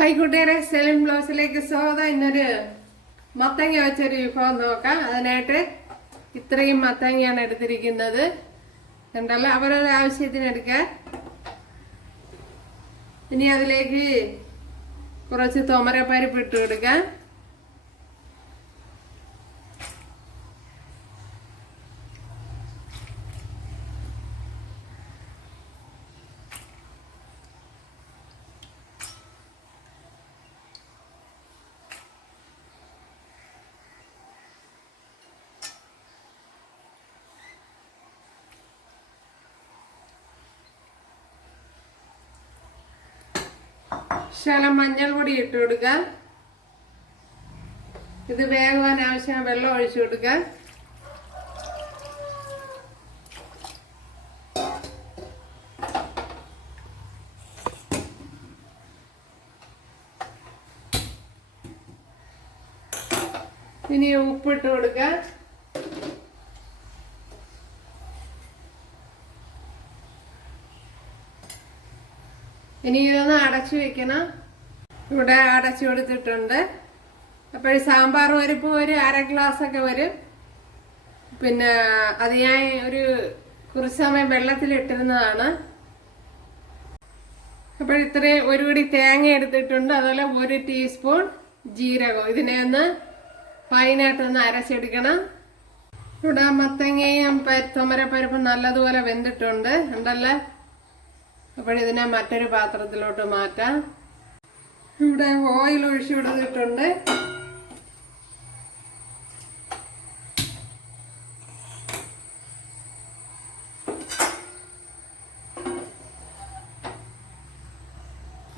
കൈക്കുട്ടിയുടെ സെലിൻ ബ്ലൗസിലേക്ക് സ്വാഗതം. ഇന്നൊരു മത്തങ്ങ വെച്ചൊരു വിഭവം നോക്കാം. അതിനായിട്ട് ഇത്രയും മത്തങ്ങയാണ് എടുത്തിരിക്കുന്നത്. ഉണ്ടല്ലോ ആവശ്യത്തിന് എടുക്കാൻ. ഇനി അതിലേക്ക് കുറച്ച് തോമരപ്പരിപ്പ് ഇട്ട് കൊടുക്കാം. ശകലം മഞ്ഞൾ പൊടി ഇട്ട് കൊടുക്കുക. ഇത് വേകുവാൻ ആവശ്യം വെള്ളം ഒഴിച്ചു കൊടുക്കുക. ഇനി ഉപ്പിട്ട് കൊടുക്കുക. ഇനി ഇതൊന്ന് അടച്ചു വെക്കണം. ഇവിടെ അടച്ചു കൊടുത്തിട്ടുണ്ട്. അപ്പോൾ ഈ സാമ്പാർ പരിപ്പ് ഒരു അര ഗ്ലാസ് ഒക്കെ വരും. പിന്നെ അത് ഞാൻ ഒരു കുറച്ച് സമയം വെള്ളത്തിലിട്ടിരുന്നതാണ്. അപ്പോൾ ഇത്രയും ഒരു പിടി തേങ്ങ എടുത്തിട്ടുണ്ട്. അതുപോലെ ഒരു ടീസ്പൂൺ ജീരകം. ഇതിനെ ഒന്ന് ഫൈനായിട്ടൊന്ന് അരച്ചെടുക്കണം. ഇവിടെ മത്തങ്ങയും തൊമര പരിപ്പും നല്ലതുപോലെ വെന്തിട്ടുണ്ട്. ഉണ്ടല്ലേ അപ്പോൾ ഇതിനെ മറ്റൊരു പാത്രത്തിലോട്ട് മാറ്റാം. ഇവിടെ ഓയിൽ ഒഴിച്ചു കൊടുത്തിട്ടുണ്ട്.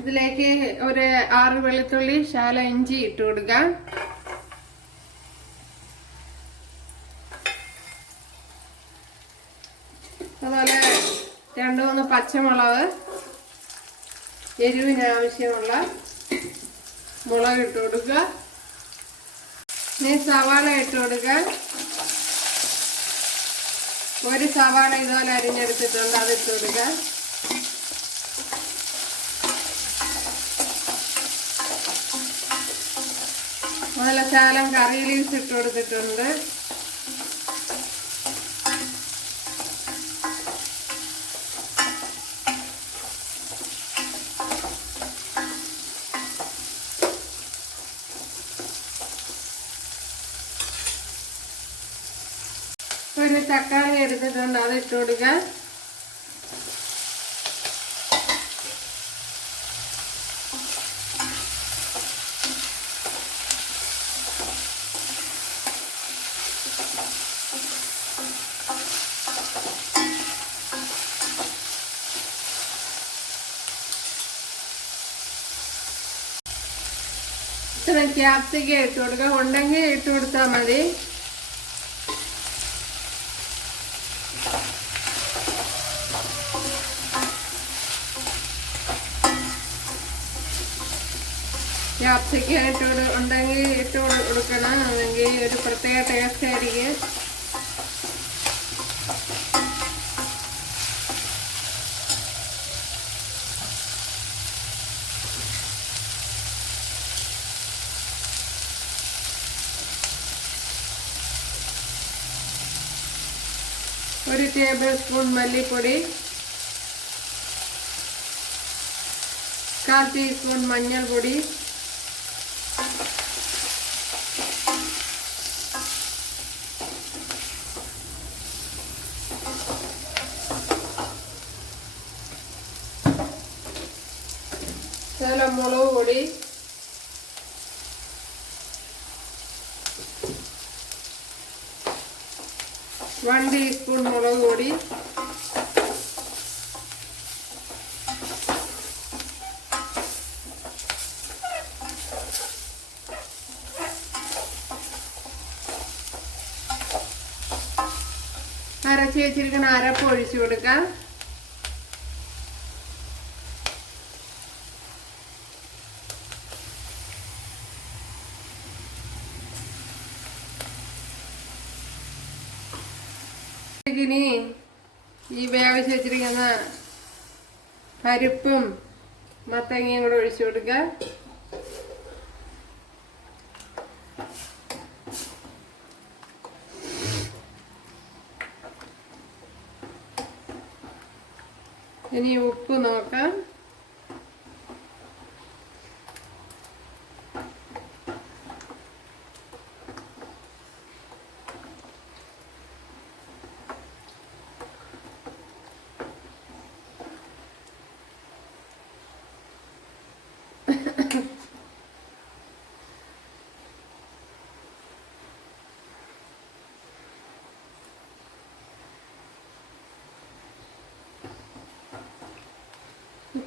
ഇതിലേക്ക് ഒരു ആറ് വെളുത്തുള്ളി ശാല ഇഞ്ചി ഇട്ട് കൊടുക്കാം. അതുപോലെ രണ്ട് മൂന്ന് പച്ചമുളക് എരിവിനാവശ്യമുള്ള മുളക് ഇട്ട് കൊടുക്കുക. ഇനി സവാള ഇട്ട് കൊടുക്കുക. ഒരു സവാള ഇതുപോലെ അരിഞ്ഞെടുത്തിട്ടുണ്ട് അത് ഇട്ട് കൊടുക്കുക. അതുപോലെ ശാലം കറി ലീവ്സ് ഇട്ട് കൊടുത്തിട്ടുണ്ട്. ഒരു തക്കാളി എടുത്തിട്ടുണ്ട് അത് ഇട്ട് കൊടുക്കുക ഇത്ര ക്യാപ്സിക്കം ഇട്ട് കൊടുക്കുക ഉണ്ടെങ്കിൽ ഇട്ട് കൊടുത്താൽ മതി. ക്യാപ്സിക്കം ഇട്ട് ഉണ്ടെങ്കിൽ ഇട്ട് കൊടുക്കണം. അല്ലെങ്കിൽ ഒരു പ്രത്യേക ടേസ്റ്റ് ആയിരിക്കും. ഒരു ടേബിൾ സ്പൂൺ മല്ലിപ്പൊടി. കാൽ ടീസ്പൂൺ മഞ്ഞൾപ്പൊടി. ശകലം മുളക് പൊടി വൺ ടീസ്പൂൺ മുളക് പൊടി അരച്ച് വെച്ചിരിക്കുന്ന അരപ്പ് ഒഴിച്ചു കൊടുക്കാം. ഇനി ഈ വേവിച്ച് വെച്ചിരിക്കുന്ന പരിപ്പും മത്തങ്ങയും കൂടെ ഒഴിച്ചു കൊടുക്കുക ഇനി ഉപ്പ് നോക്കാം.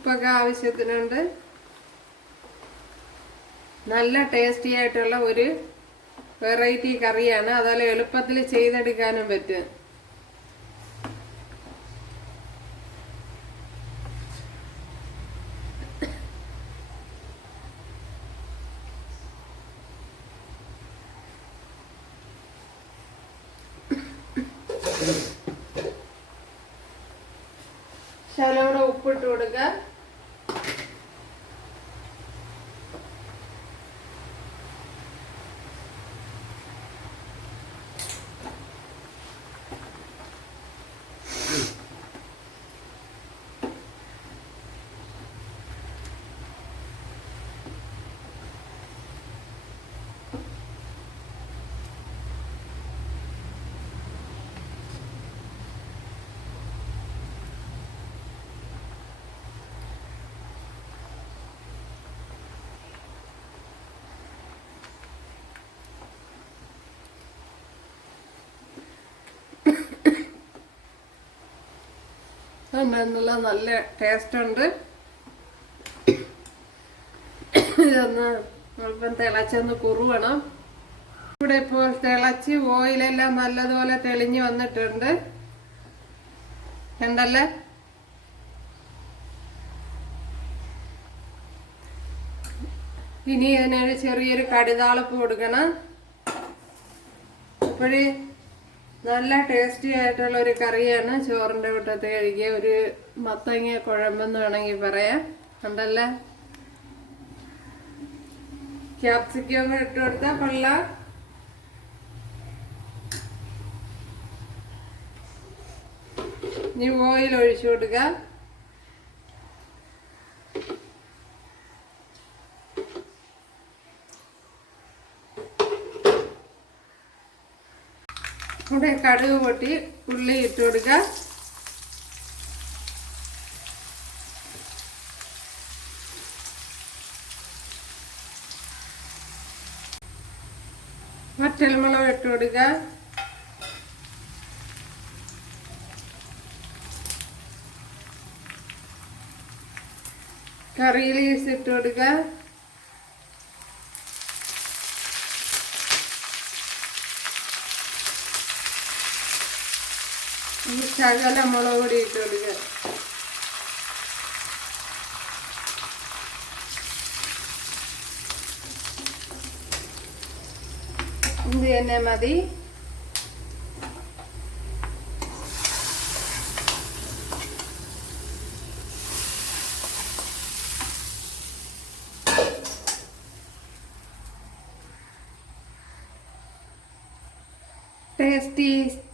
ഉപ്പൊക്കെ ആവശ്യത്തിനുണ്ട്. നല്ല ടേസ്റ്റി ആയിട്ടുള്ള ഒരു വെറൈറ്റി കറിയാണ്. അതുപോലെ എളുപ്പത്തിൽ ചെയ്തെടുക്കാനും പറ്റും. ശലോടെ ഉപ്പിട്ട് കൊടുക്കുക. നല്ല നല്ല ടേസ്റ്റ് ഉണ്ട്. ഇതൊന്ന് അല്പം തിളച്ചൊന്ന് കുറുവണം. ഇവിടെ ഇപ്പോൾ തിളച്ച് ഓയിലെല്ലാം നല്ലതുപോലെ തെളിഞ്ഞു വന്നിട്ടുണ്ട്. കണ്ടല്ലേ? ഇനി ഇതിനൊരു ചെറിയൊരു കടുതാളപ്പ് കൊടുക്കണം. അപ്പോഴേ നല്ല ടേസ്റ്റി ആയിട്ടുള്ള ഒരു കറിയാണ് ചോറിന്റെ കൂട്ടത്ത് കഴിക്കുക. ഒരു മത്തങ്ങ കുഴമ്പെന്ന് വേണമെങ്കിൽ പറയാം. ഉണ്ടല്ല ക്യാപ്സിക്കം ഇട്ട് കൊടുത്താൽ കൊള്ളാം. ഇനി ഓയിൽ ഒഴിച്ചു കൊടുക്കുക ഇവിടെ കടുക് പൊട്ടി ഉള്ളി ഇട്ട് കൊടുക്കുക. വറ്റൽമുളക് ഇട്ട് കൊടുക്കുക. കറി ഇട്ട് കൊടുക്കുക ഈ ശകല മുളക് പൊടി ഇട്ട് കൊടുക്കുക ഇത് തന്നെ മതി ടേസ്റ്റി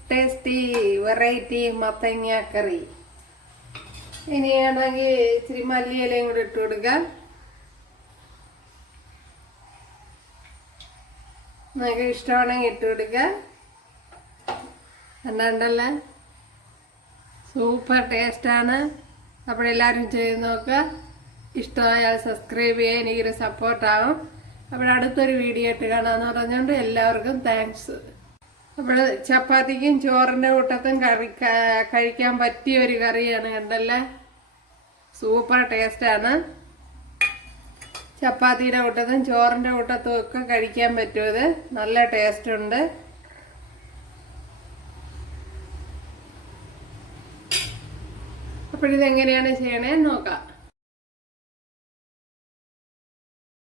ടേസ്റ്റി വെറൈറ്റി മത്തങ്ങ കറി ഇനിയാണെങ്കിൽ ഇച്ചിരി മല്ലിയിലയും കൂടെ ഇട്ട് കൊടുക്കാം. നിങ്ങൾക്ക് ഇഷ്ടമാണെങ്കിൽ ഇട്ട് കൊടുക്കുക എന്നാണ്ടല്ലേ സൂപ്പർ ടേസ്റ്റാണ്. അപ്പോൾ എല്ലാവരും ചെയ്ത് നോക്കുക ഇഷ്ടമായാൽ സബ്സ്ക്രൈബ് ചെയ്യാൻ എനിക്കൊരു സപ്പോർട്ടാവും അപ്പോൾ അടുത്തൊരു വീഡിയോ ഇട്ട് കാണാമെന്ന് പറഞ്ഞുകൊണ്ട് എല്ലാവർക്കും താങ്ക്സ് അപ്പോൾ ചപ്പാത്തിക്കും ചോറിന്റെ കൂട്ടത്തും കറി കഴിക്കാൻ പറ്റിയ ഒരു കറിയാണ്. കണ്ടല്ലേ സൂപ്പർ ടേസ്റ്റാണ്. ചപ്പാത്തിയുടെ കൂട്ടത്തും ചോറിന്റെ കൂട്ടത്തും ഒക്കെ കഴിക്കാൻ പറ്റും ഇത് നല്ല ടേസ്റ്റ് ഉണ്ട് അപ്പോഴിതെങ്ങനെയാണ് ചെയ്യണേ? നോക്കാം.